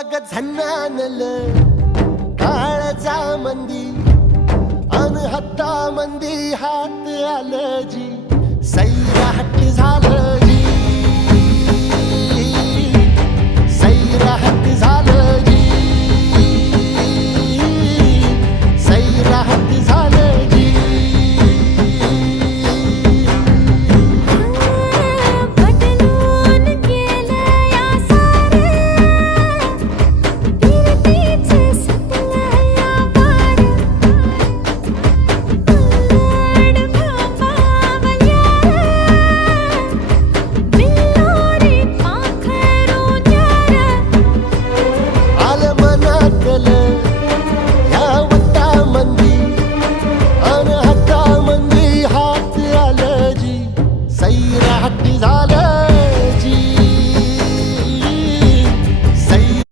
अग झन्नानल काळजा मंदी अन हत्ता मंदी हात आलं जी सैराट झालं जी सैराट